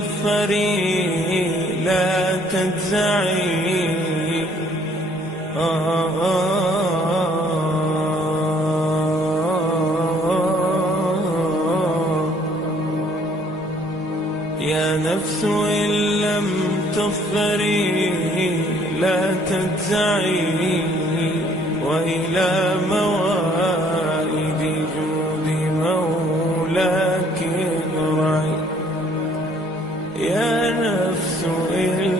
تظفري لا تجزعي يا نفس إن لم تظفري لا تجزعي وإلى موائد جود مولاك ارعي يا نفس إن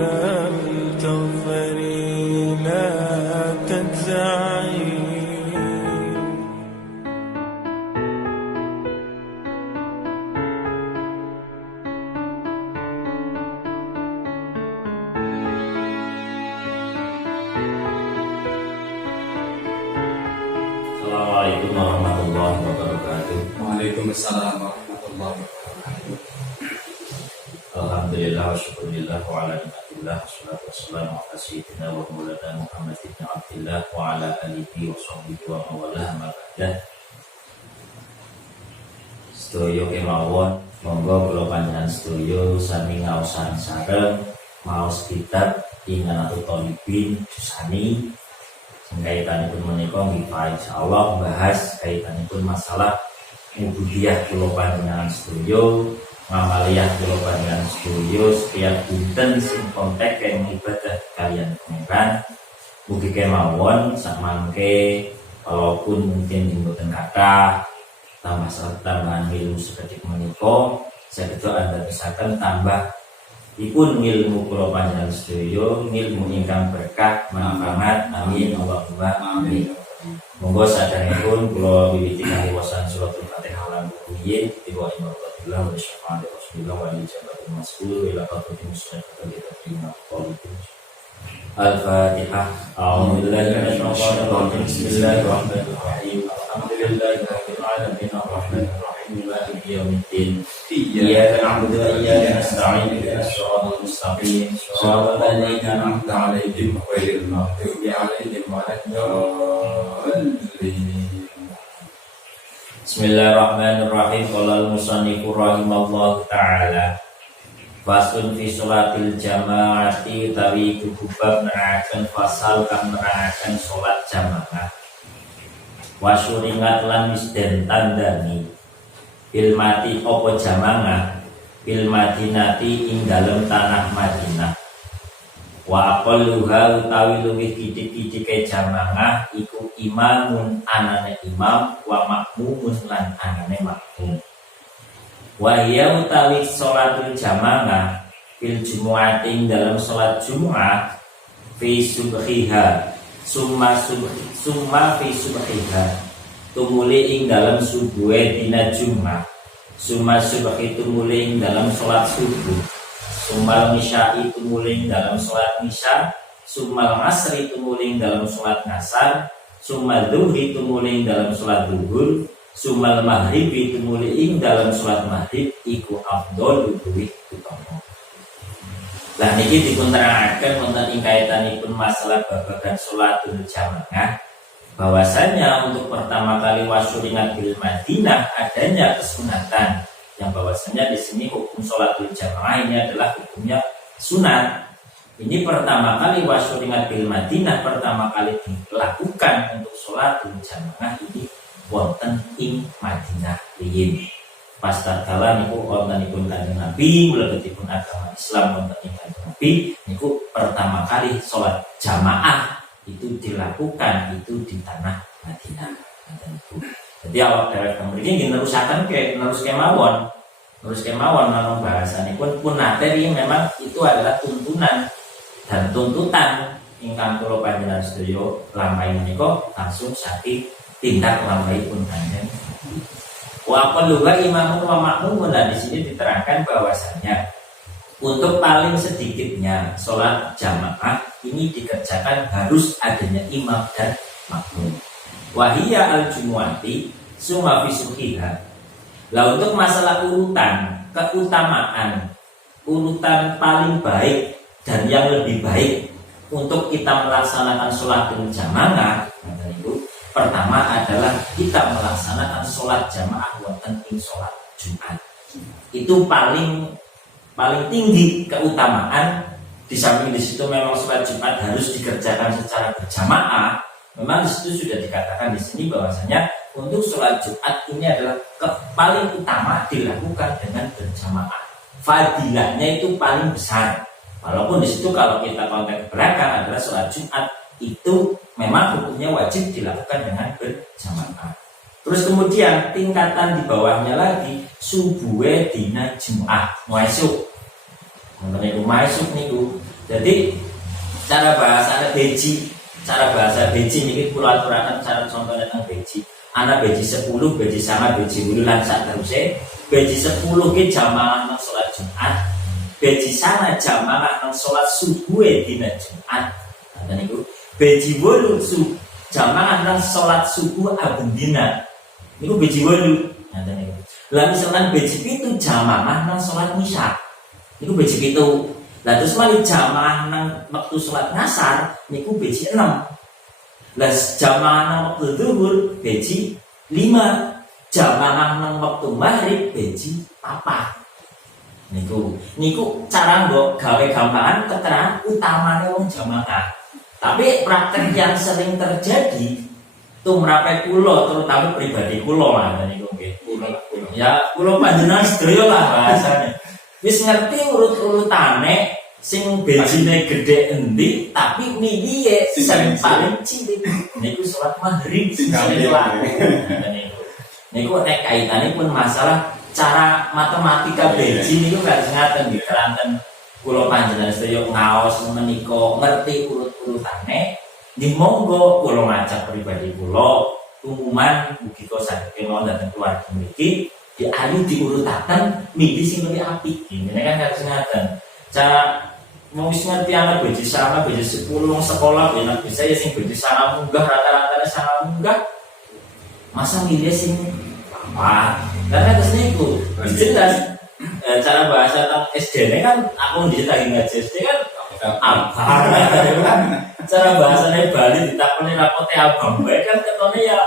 لم تظفري لا تجزعي. Assalamualaikum warahmatullahi wabarakatuh. Waalaikumsalam warahmatullahi wabarakatuh. Alhamdulillah wa syukurillah wa ala ni'matillah wassalatu wassalamu ala sayyidina wa maulana Muhammad ibn Abdillah wa ala alihi wa sahbihi wa mawalah ma ba'dah. Sedaya kemawon monggo kula panjenengan sedaya sami ngaosan sareng maos kitab Inganatul Thalibin Jusani kaitanipun menika nggih insyaallah bahas kaitanipun masalah ubudiyah kula panjenengan sedaya, ngamaliyah kula panjenengan sedaya setiap dinten sing kontek kaya ibadah kalian pangeran. Mugi kemawon samangke walaupun mungkin mboten kathah tambahan ilmu sekedik menika saged Anda misalkan tambah ipun ilmu kula panjenengan sedaya, ilmu ingkang berkah manfaat. Amin Allahumma amin. Monggo saderengipun kula wiwiti kawiwasan suratul Fatihah lan rukuyin wa innallaha wa syafa'ati rasulillah wa ijabatul mas'ul ila qadratin musyrifatan kita terima qalibun. Al-Fatihah. A'udzubillahi minasyaitonir rajim. Bismillahirrahmanirrahim. Alhamdulillahirabbil alamin arrahmanir rahim maliki yaumiddin. Iyyaka na'budu wa iyyaka nasta'in ihdinas siratal mustaqim siratal ladzina an'amta 'alaihim ghairil maghdubi 'alaihim waladdallin. Bismillahirrahmanirrahim. Qala al-musannifu rahimallahu ta'ala fasun fi sholatil jamaati utawi kubab nerangkan fasal kang nerangkan sholat jamaah wasuringat lan wis den tandani ilmati opo jamaah bil madinati ing dalem tanah Madinah wa aqalluha utawi luwih kitik-kitike jamaah iku imamun anane imam wa makmumun lan anane makmum. Wahya utawi sholatul jamaah fil jumu'ati dalam sholat Jum'ah fi subhiha summa fi subhiha tumuli ing dalam subuhe dina Jum'ah summa subhi tumuli ing dalam sholat subuh summal misya'i tumuli ing dalam sholat misya summal asri tumuli ing dalam sholat ngasar summal dhuhri tumuli ing dalam sholat duhur sumal maghribi tumuli ing dalam sholat maghrib iku afdol luwih utama. Lah niki dipun terangkan wonten ing kaitanipun masalah babagan sholatul jamaah bahwasanya untuk pertama kali wasyurinat bil Madinah adanya kesunatan yang bahwasanya di sini hukum sholatul jamaah ini adalah hukumnya sunat. Ini pertama kali wasyurinat bil Madinah pertama kali dilakukan untuk sholatul jamaah ini wonten ing Madinah riyin. Pas tatkala niku wontenipun Kanjeng Nabi, mlebetipun agama Islam wonten ing Kanjeng Nabi, niku pertama kali salat jamaah itu dilakukan itu di tanah Madinah. Jadi awak dhewe mriki nggih neruske mawon. Terus kemawon manung bahasanipun pun materi memang itu adalah tuntunan dan tuntutan ingkang kula panjenengan sedaya lampahi menika langsung saking tindak lambai pun kanjeng. Wa qaluha imamun wa makmumun. Nah di sini diterangkan bahwasanya untuk paling sedikitnya sholat jamaah ini dikerjakan harus adanya imam dan makmum. Wahiyya al-jumu'ati summa fi subhiha. Lah untuk masalah urutan, keutamaan, urutan paling baik dan yang lebih baik untuk kita melaksanakan sholat jamaah itu pertama adalah kita melaksanakan sholat jamaah wonten ing sholat Jumat. itu paling tinggi keutamaan. Di samping di situ memang sholat Jumat harus dikerjakan secara berjamaah. Memang di situ sudah dikatakan di sini bahwasanya untuk sholat Jumat ini adalah paling utama dilakukan dengan berjamaah. Fadilahnya itu paling besar. Walaupun di situ kalau kita konteks belakang adalah sholat Jumat itu memang hukumnya wajib dilakukan dengan berjamaah. Terus kemudian tingkatan di bawahnya lagi subuhe dina Jumat maesuk. Mengenai maesuk niku. Jadi cara bahasa beji, cara bahasa beji niki kula aturaken cara contohnya tentang beji. Ana beji 10, beji sama beji 8 lan sak teruse. Beji 10 ki jamaah nang salat Jumat. Beji sana jamaah nang salat subuh dina Jumat. Ngoten niku. Beji 8 jamaah nang salat subuh abendina. Niku beji 8. Ngoten niku. Lah misalkan beji 7 jamaah nang salat Isya. Niku beji 7. Lah terus mali jamaah nang waktu salat ngasar niku beji 6. Lah jamaah nang waktu zuhur beji 5. Jamaah nang waktu maghrib beji 4. Niku cara mbok gawe gampangan keterangan utamane wong jamaah. Tapi praktek yang sering terjadi tumrape kula terutama pribadi kula lah niku nggih. Ya kula panjenengan sedaya lah bahasane. Wis ngerti urut-urutane sing bejine gede endi tapi miye sing paling cilik niku salat maghrib sing niku nek kaitane pun masalah cara matematika beji niku harus ngaten nggih keranten kula panjenengan sedaya ngaos menika ngerti urut-urutane nggih monggo kula ngajak pribadi kula umuman mugi kok saged kula dhateng keluarga mriki diayu diurutaken mimpi sing luwih apik ngene kan harus ngaten cara mau wis ngerti anak beji sama beji 10 sekolah enak bisa ya sing beji sama munggah rata-rata sama munggah masa milih sing apa karena terus niku jelas cara bahasa tentang SD ini kan aku diceritain ngaji SD kan abang cara bahasanya Bali ditakoni rapote abang bae kan ketone ya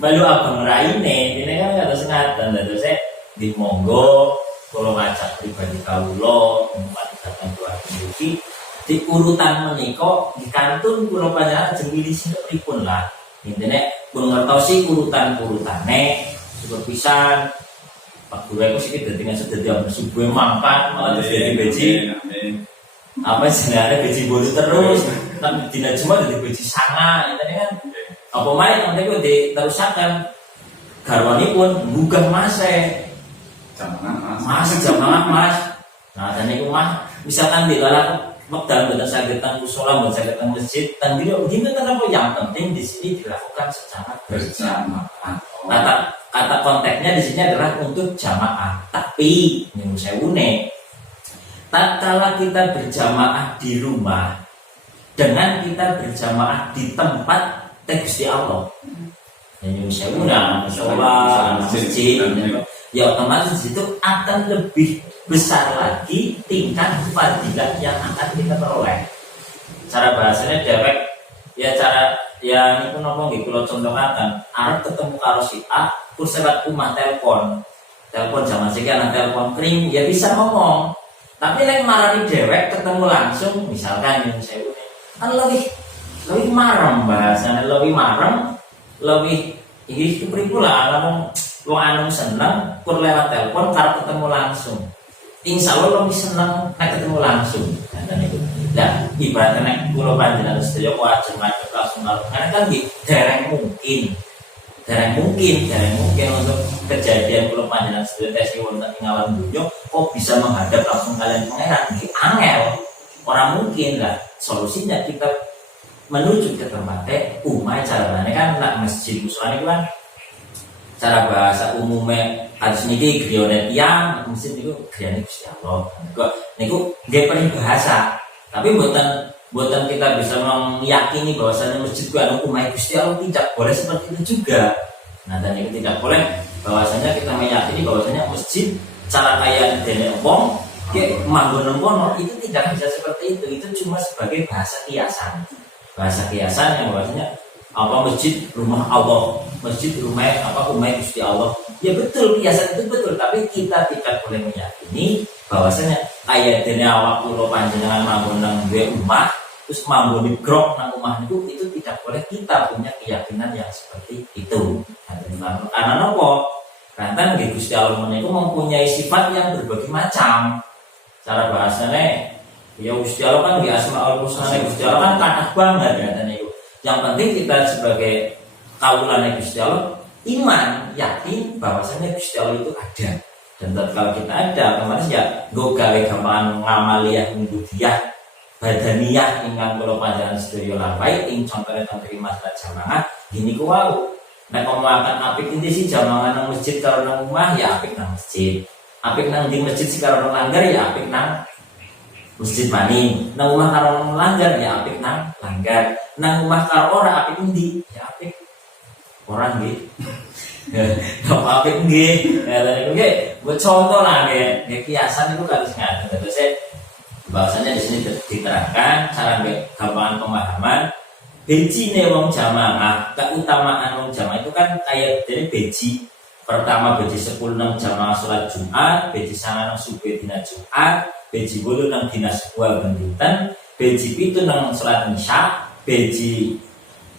balu abang raine ini kan harus ngaten terus saya di monggo kalau ngajak pribadi kawula umat datang keluarga iki di urutan menika di kantun kula panjenengan ajeng milih sinten pripun lah intine pun ngertosi urutan-urutane super pisan Pak Guru aku sih dadi ngasih dadi subuh mangkat malah dadi beji apa sebenarnya beji bodoh terus tapi dina cuma dadi beji sanga intine kan apa main nanti ku diterusaken garwanipun munggah mase jamaah mas. Nah, dan niku mah misalkan di dalam wekdal mboten saged teng musala mboten saged teng masjid, teng begini kenapa yang penting di sini dilakukan secara berjamaah. Kata konteksnya di sini adalah untuk jamaah. Tapi nyuwun sewune tatkala kita berjamaah di rumah dengan kita berjamaah di tempat Gusti Allah. Nyuwun sewune musala masjid ya otomatis itu akan lebih besar lagi tingkat fadilah yang akan kita peroleh. Cara bahasanya dewek ya cara ya niku napa nggih kula contohaken arep ketemu karo si A kurserat umah telepon zaman saiki ana telepon kring ya bisa ngomong. Tapi nek marani dewek ketemu langsung misalkan yang saya kan lebih marem bahasanya lebih marem lebih iki pripun lah ngomong wong anu seneng pun lewat telepon karo ketemu langsung. Insya Allah lebih seneng nek ketemu langsung. Nah, ibaratnya nek kula panjenengan sedaya kok ajeng ngadep langsung karena kan dereng mungkin untuk kejadian kula panjenengan sedaya tes wonten ing alam dunya kok bisa menghadap langsung kalian pangeran iki angel. Orang mungkin lah. Solusinya kita menuju ke tempatnya umay carane kan nak masjid usulane kan cara bahasa umumnya harus niki griyane tiyang mesti niku griyane Gusti Allah. Niku nggih peribahasa. Tapi buatan kita bisa meyakini bahwasanya masjid ku anu umay Gusti Allah tidak boleh seperti itu juga. Nah, dan itu tidak boleh bahwasanya kita meyakini bahwasanya masjid cara kaya dene wong nggih manggon kono itu tidak bisa seperti itu. Itu cuma sebagai bahasa kiasan. Bahasa kiasan yang bahwasanya apa masjid rumah Allah. masjid rumah Gusti Allah. Ya betul, kiasan itu betul, tapi kita tidak boleh meyakini bahwasanya kayak dene awak kula panjenengan mambon nang duwe omah terus mambon di grok nang omah itu tidak boleh kita punya keyakinan yang seperti itu. Karena nopo? Karena Gusti Allah menika mempunyai sifat yang berbagai macam. Cara bahasanya ya Gusti Allah kan di Asmaul Husna Gusti Allah kan kathah banget katanya itu. Yang penting kita sebagai kaulane Gusti Allah iman, yakin bahwasanya Gusti Allah itu ada. Dan kalau kita ada, kemarin ya nggo gawe gampangan ngamaliyah mudiyah badaniyah ingkang kula panjenengan sedaya lampahi ing contone teng masalah jamaah gini ku wau. Nek omongan apik inti sih jamaah nang masjid karo nang omah ya apik nang masjid. Apik nang di masjid sih karo nang langgar ya apik nang masjid maning. Nang omah karo nang langgar ya apik nang langgar. Nang omah karo ora apik endi? Ya apik orang nggih. Nggak apik nggih. Ya tadi nggih, buat contoh lah nggih kiasan itu harus ngaten. Terus bahwasanya di sini diterangkan cara gampangan pemahaman bejine wong jamaah, keutamaan wong jamaah itu kan kayak dari beji. Pertama beji 10 nang jamaah salat Jumat, beji 9 nang subuh dina Jumat, beji 8 nang dina sebuah bendutan, beji 7 nang salat Isya, beji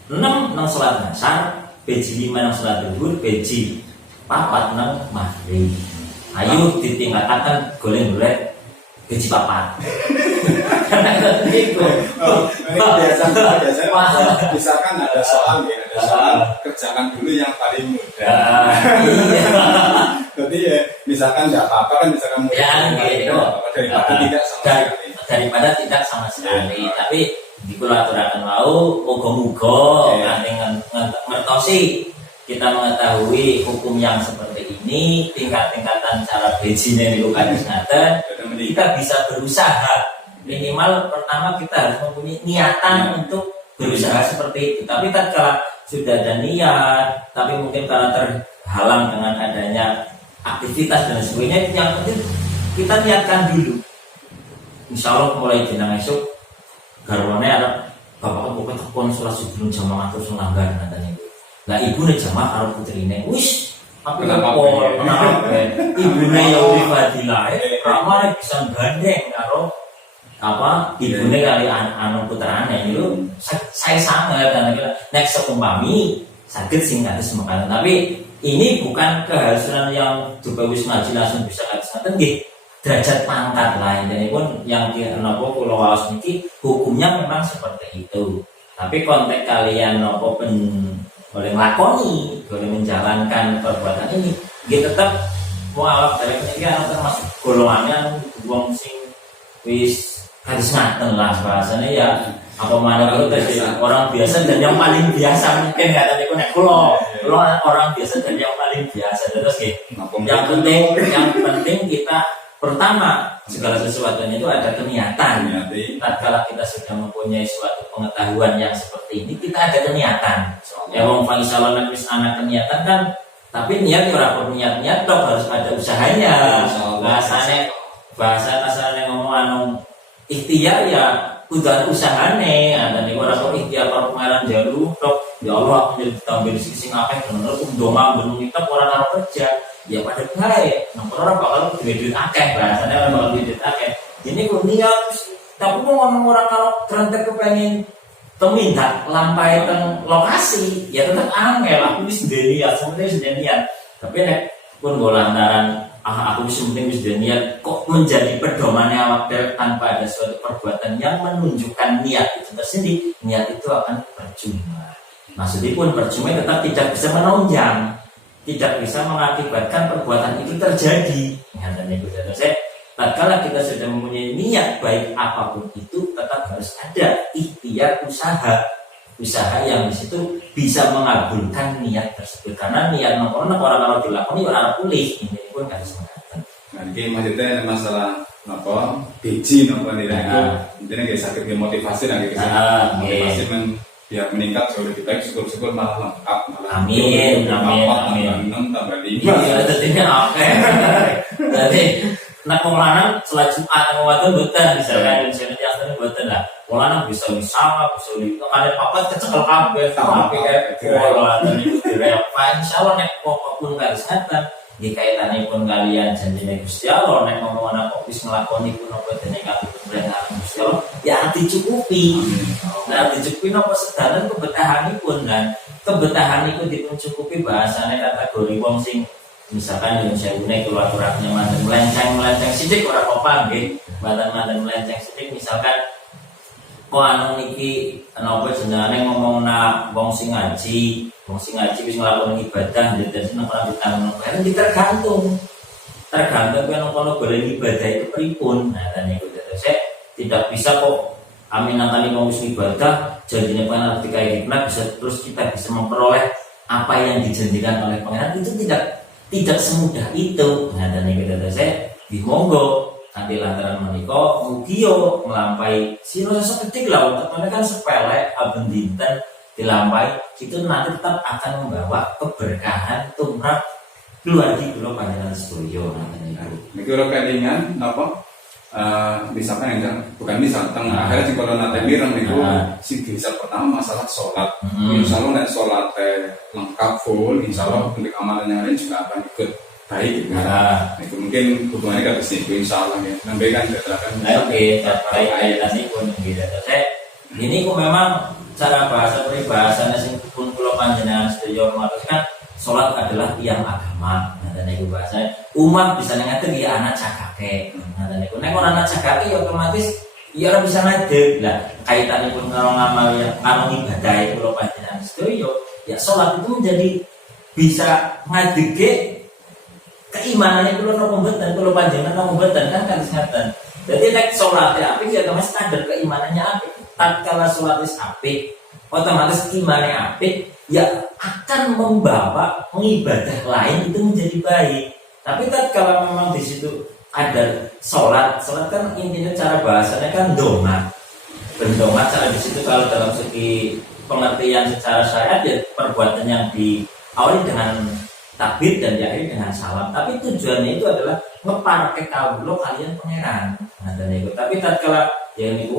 6 nang salat Asar, beji 5 nang salat Zuhur, beji 4 nang maghrib. Ayo ditingkatkan golek-golek beji 4. Karena itu biasanya misalkan ada soal kerjakan dulu yang paling mudah. Iya. Jadi ya misalkan nggak apa-apa kan misalkan Ya, gitu. daripada tidak sama sekali. Daripada tidak sama sekali. Tapi di kula aturaken wau muga-muga kanthi ngertosi kita mengetahui hukum yang seperti ini, tingkat-tingkatan cara bejine niku kados ngaten, kita bisa berusaha. Minimal pertama kita harus mempunyai niatan untuk berusaha seperti itu. Tapi tatkala sudah ada niat, tapi mungkin karena terhalang dengan adanya aktivitas dan sebagainya, yang penting kita niatkan dulu. Insya Allah mulai jenang esok garwane ada bapak pokoknya tekon sholat subuh jamaah terus melanggar katanya. Lah ibu nih jamaah karo putrine, wis apa kenapa ibune ya udah fadilah, ramane bisa gandeng karo apa ibune kali anu putrane itu saya sangat karena nek seumpami sakit sing kados mekaten. Tapi ini bukan kehasuran yang juga wis ngaji langsung bisa kados ngaten nggih. Derajat pangkat lain dan pun yang napa kula waos niki hukumnya memang seperti itu. Tapi konteks kalian napa boleh nglakoni, boleh menjalankan perbuatan ini, dia tetap mualaf dari pendidikan termasuk golongannya wong sing wis hadis ngaten lah bahasanya ya apa mana kalau tadi orang biasa dan yang paling biasa mungkin nggak tadi nek kulo orang biasa dan yang paling biasa terus yang penting kita pertama segala sesuatunya itu ada niatan. Tatkala kita sudah mempunyai suatu pengetahuan yang seperti ini, kita ada niatan. Ya wong insyaallah nek wis ana niatan kan, tapi niat ora perlu niat toh harus ada usahanya. Bahasa kasarane ngomong anu ikhtiar ya kudu usahane. Ada niku ora kok ikhtiar karo pengaran jalu tok. Ya Allah aku ditambah sing akeh bener ndonga benung kita ora karo kerja. Ya pada baik, nomor orang bakal duit akeh, bahasanya orang bakal duit akeh. Jadi kalau niat, tapi mau ngomong orang kalau kerentek kepengen teminta lampai teng lokasi, ya tetap angel. Aku bisa niat, sebenarnya sudah niat. Tapi nek pun gue lantaran, aku bisa penting bisa niat, kok menjadi pedomannya awak tanpa ada suatu perbuatan yang menunjukkan niat itu tersendiri, niat itu akan percuma. Maksudnya pun percuma tetap tidak bisa menunjang. Tidak bisa mengakibatkan perbuatan itu terjadi. Tatkala kita sudah mempunyai niat baik apapun itu, tetap harus ada ikhtiar usaha yang di situ bisa mengabulkan niat tersebut. Karena niat orang kalau dilakoni orang pulih, ini pun harus mengatakan. Nah, ini maksudnya masalah apa? Biji apa nih? Intinya kayak sakit motivasi dan motivasi biar meningkat jauh lebih baik, syukur-syukur malah lengkap, malah amin. 6 tambah 5. Iya, tentunya oke. Jadi Nek wong lanang salat Jumat wong wadon mboten misalkan misalnya asline mboten lah. Wong lanang bisa misal bisa lito kali papat kecekel kabeh kayak pola dan itu direva insyaallah nek apapun kesehatan di kaitanipun kalian janjine Gusti Allah nek ngomong ana kok wis nglakoni pun apa dene kabeh Gusti Allah ya dicukupi. Nah dicukupi napa sedalan kebetahanipun dan kebetahan iku dipuncukupi bahasane kategori wong sing misalkan yang saya guna itu aturannya mantan melenceng sidik ora apa nggih mantan melenceng sidik misalkan kok anu niki napa jenenge ngomong nak wong sing ngaji wis nglakoni ibadah dadi nang ora ditanggung kan tergantung kan ono boleh ibadah itu pripun nah dan niku saya tidak bisa kok aminatani wong wis ibadah janjine pengen dikai hikmah bisa terus kita bisa memperoleh apa yang dijanjikan oleh pangeran itu tidak semudah itu. Nah dan ini kata saya di monggo nanti lantaran menika mugio melampai sira seketik lah untuk mereka kan sepele aben dinten dilampai itu nanti tetap akan membawa keberkahan tumrap keluarga kula panjenengan sedaya nanten niku. Niki ora kelingan napa misalkan yang bukan misal tengah akhirnya kalau nanti mireng itu si bisa pertama masalah sholat insya Allah nanti sholat lengkap full insya Allah untuk amalan yang lain juga akan ikut baik gitu itu mungkin hubungannya ke sini insya Allah ya nambahkan keterangan oke baik ayat ini pun beda saya ini kok memang cara bahasa peribahasanya sing pun kula panjenengan sedaya matuskan sholat adalah tiang agama. Nah, dan itu bahasa umat bisa ngadeg ya anak cagake. Nah, dan itu nek ora anak cagake ya otomatis ya ora bisa ngadeg. Lah kaitanipun karo ngamal ya karo ibadah kula panjenengan sedaya ya sholat itu menjadi bisa ngadege keimanannya kula napa mboten kula panjenengan napa mboten kan ngaten. Jadi nek sholat ya apik ya otomatis kadar keimanannya apik. Tatkala sholat wis apik otomatis imannya apik ya akan membawa ibadah lain itu menjadi baik. Tapi kalau memang di situ ada sholat kan intinya cara bahasanya kan donga. Bendonga cara di situ kalau dalam segi pengertian secara syariat ya perbuatan yang diawali dengan takbir dan diakhiri dengan salam. Tapi tujuannya itu adalah ngeparke kawula kalian pangeran. Nah, dan itu. Tapi kalau yang itu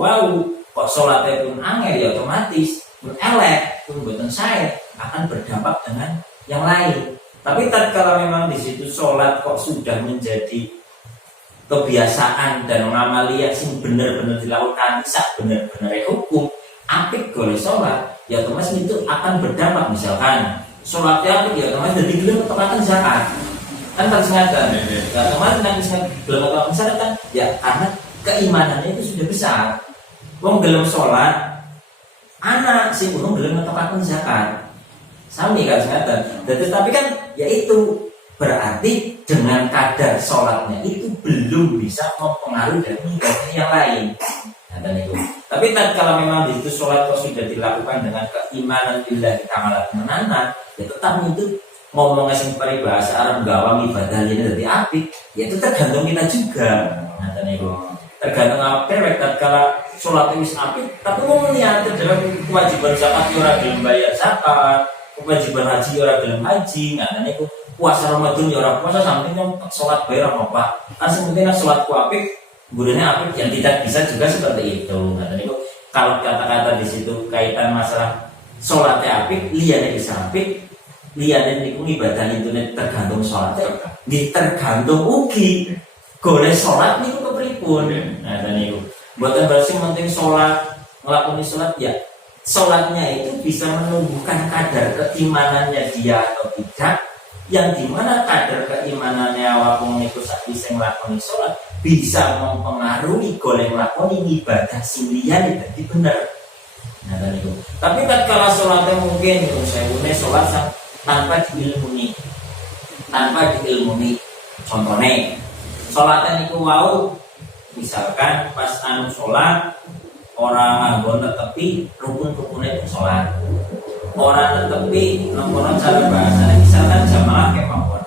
kok sholatnya pun angel ya otomatis pun elek pun boten saya akan berdampak dengan yang lain. Tapi kalau memang di situ sholat kok sudah menjadi kebiasaan dan ngamaliyah sing bener-bener dilakukan bisa bener-bener hukum apik golek sholat ya otomatis itu akan berdampak misalkan sholatnya apik ya otomatis jadi gelem tepakan zakat kan harus ngaten ya otomatis nanti gelem tepakan zakat kan ya karena keimanannya itu sudah besar wong gelem sholat anak sing urung gelem ngetokake zakat. Sami kan ngaten. Tetapi kan yaitu berarti dengan kadar sholatnya itu belum bisa mempengaruhi dari ibadah yang lain. Nah, itu. Tapi kalau memang di situ sholat kok sudah dilakukan dengan keimanan billahi ta'ala menanan, ya tetap itu ngomongnya sing peribahasa Arab gawang ibadah ini dari apik, ya itu tergantung kita juga. Nah, itu. Tergantung apa kalau sholat wis apik tapi mau niat adalah kewajiban zakat ora gelem bayar zakat kewajiban haji ora gelem haji nah niku puasa Ramadan ya ora puasa sampai nyong sholat bayar apa kan sebenarnya sholatku apik budene apik yang tidak bisa juga seperti itu nah niku kalau kata-kata di situ kaitan masalah sholatnya apik liyane bisa apik liyane niku ibadah itu tergantung sholatnya tergantung ugi golek sholat niku kepripun nah niku buatan berarti penting sholat ngelakoni sholat ya sholatnya itu bisa menumbuhkan kadar keimanannya dia atau tidak yang dimana kadar keimanannya wapung itu saat bisa ngelakoni sholat bisa mempengaruhi golek ngelakoni ibadah silian jadi benar nah dan itu tapi kalau sholatnya mungkin saya punya sholat tanpa diilmuni contohnya sholatnya itu misalkan pas sholat orang nganggo netepi rukun-rukunnya itu sholat orang netepi nomor cara bahasanya misalkan jamaah kayak mawon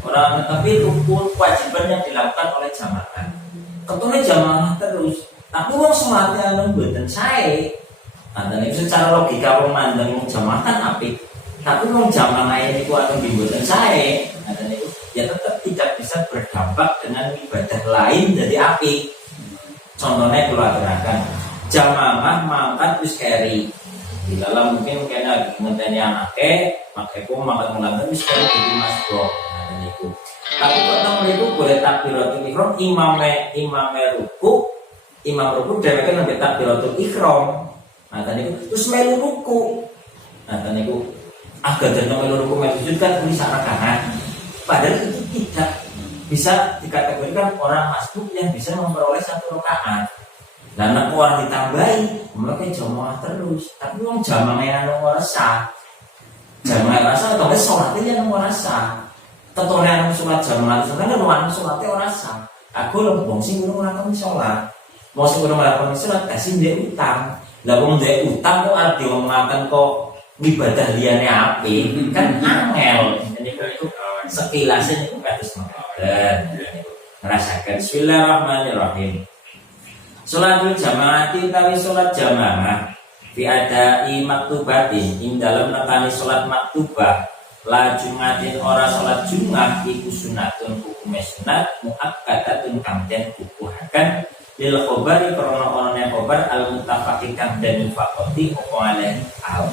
orang netepi rukun kewajiban yang dilakukan oleh jamaah ketune jamaah terus tapi wong sholatnya mboten sae nah itu secara logika wong mandang jamaah kan apik tapi wong jamaah ini ku anu mboten sae nah itu ya tetap tidak bisa bisa berdampak dengan ibadah lain jadi api. Contohnya kalau aturakan jamaah mangkat wis keri di dalam mungkin kena ngenteni anake pakai pun mangkat melanggar wis keri jadi masbuk. Nah niku. Tapi kok niku boleh takbiratul ihram imame ruku, imam ruku dheweke nembe takbiratul ihram. Nah niku terus melu ruku. Nah niku agak dan melu ruku melu sujud kan kuwi sarakanan. Padahal itu tidak bisa dikategorikan orang masbuk yang bisa memperoleh satu rakaat. Dan aku orang ditambahi, mereka jamaah terus. Tapi orang jamaahnya anu sah. Jamaah rasa atau sholatnya anu sah. Tetone anu sholat jamaah sebenarnya anu sholatnya orang sah. Aku lembong sing kudu nglakoni sholat. Mau sing kudu nglakoni sholat kasih dia utang. Lah wong dia utang kok arep diomongkan kok ibadah liyane ape? Kan angel. Jadi itu sekilasnya itu kados mekaten. Ngerasakan bismillahirrahmanirrahim. Sholatul jamaati utawi sholat jamaah fi adai maktubatin ing dalam nekani sholat maktubah la jumatin ora sholat jumat iku sunatun hukume sunat muakkadatun kang den kukuhaken lil khobari krana onone khobar al mutafaqi kang den mufaqati apa alaihi al.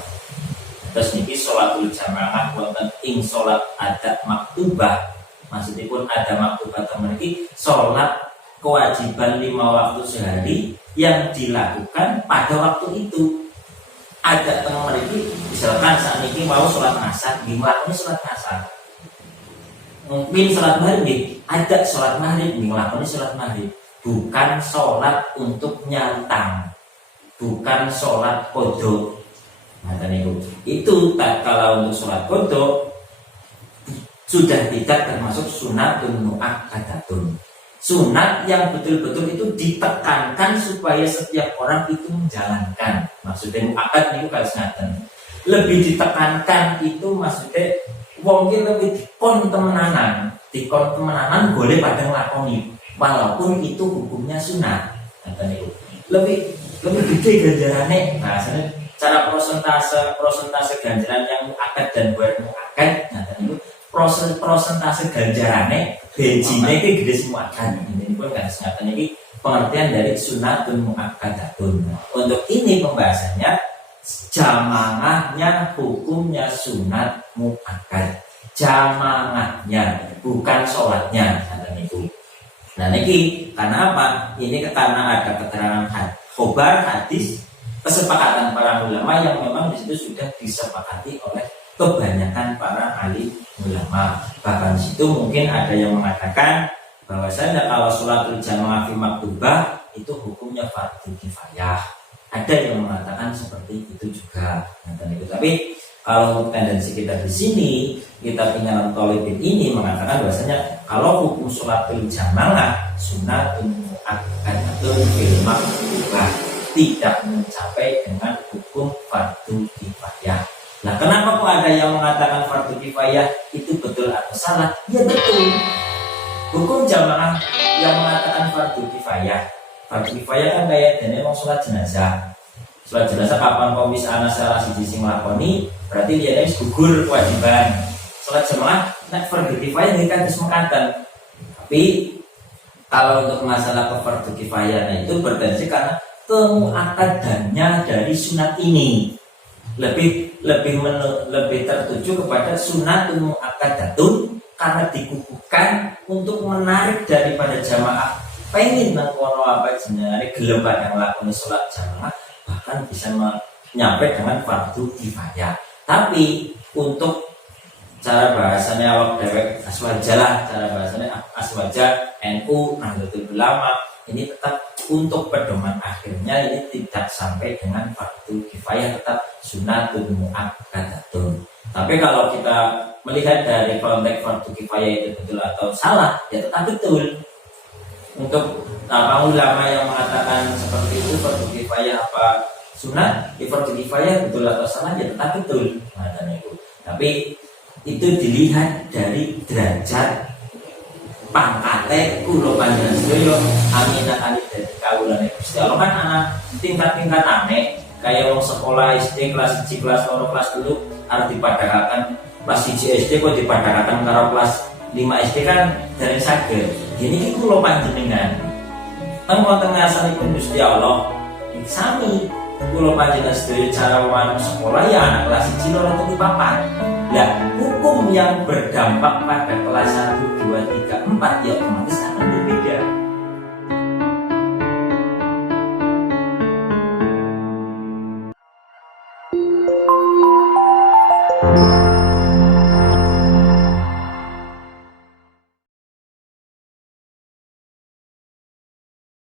Terus niki sholatul jamaah wonten ing sholat adat maktubah, maksudipun ada maktubah temen iki sholat kewajiban 5 waktu sehari yang dilakukan pada waktu itu. Ada teman ini misalkan saat ini mau sholat asar, gimana sholat asar? Mungkin sholat maghrib, ada sholat maghrib, melakukan sholat maghrib, bukan sholat untuk nyantang, bukan sholat kodok. Nah, itu tak kalau untuk sholat kodok sudah tidak termasuk sunatun muakkadatun. Sunat yang betul-betul itu ditekankan supaya setiap orang itu menjalankan. Maksudnya muakkad itu kalau ngaten. Lebih ditekankan itu maksudnya wong lebih dikon temenanan boleh pada nglakoni walaupun itu hukumnya sunat. Ngaten niku. Lebih gede ganjarane. Nah, cara prosentase ganjaran yang muakkad dan buat muakkad ngaten niku prosentase ganjarane bejine iki gede semua kan. Ini pun kan singkatan ini pengertian dari sunatun muakkadatun. Untuk ini pembahasannya jamaahnya hukumnya sunat muakkad. Jamaahnya bukan sholatnya kata itu. Nah niki karena apa? Ini karena ada keterangan khobar hadis kesepakatan para ulama yang memang di situ sudah disepakati oleh kebanyakan para ahli ulama. Bahkan situ mungkin ada yang mengatakan bahwasanya kalau sholatul jamaah fi maktubah itu hukumnya fardhu kifayah. Ada yang mengatakan seperti itu juga. Tapi kalau untuk tendensi kita di sini, kita tinggal tolibin ini mengatakan bahwasanya kalau hukum sholatul jamaah sunatun muakkadatun fil maktubah tidak mencapai dengan hukum fardhu kifayah. Nah, kenapa kok ada yang mengatakan fardhu kifayah itu betul atau salah? Ya betul. Hukum jamaah yang mengatakan fardhu kifayah kan kayak dene wong salat jenazah. Salat jenazah kapan kok wis ana salah siji sing nglakoni, berarti dia wis gugur kewajiban. Salat jamaah nek fardhu kifayah iki kan wis mekaten. Tapi kalau untuk masalah fardhu kifayah itu bertensi karena kemuakkadannya dari sunat ini. Lebih tertuju kepada sunatun muakkadatun karena dikukuhkan untuk menarik daripada jamaah pengen nangkono apa jenenge gelem pada nglakoni sholat jamaah bahkan bisa nyampe dengan fardhu kifayah. Tapi untuk cara bahasanya awak dewek aswaja cara bahasanya aswaja NU Nahdlatul Ulama ini tetap untuk pedoman akhirnya ini tidak sampai dengan fardhu kifayah, tetap sunatun muakkadatun. Tapi kalau kita melihat dari konteks fardhu kifayah itu betul atau salah, ya tetap betul. Untuk ulama yang mengatakan seperti itu fardhu kifayah apa sunat, fardhu kifayah betul atau salah, ya tetap betul. Tapi itu dilihat dari derajat pangkate kula panjenengan sedaya aminat alif dari kawulane Gusti Allah kan ana tingkat-tingkatane kaya wong sekolah SD kelas 1 kelas 2 kelas 3 arep dipadhakaken kelas 1 SD kok dipadhakaken karo kelas 5 SD kan dereng saged. Gini iki kula panjenengan. Teng wonten ngarsanipun Gusti Allah. Sami kula panjenengan sedaya cara sekolah ya anak kelas 1 loro telu papat. Lah, hukum yang berdampak pada kelas 1, 2, 3, 4 ya otomatis anak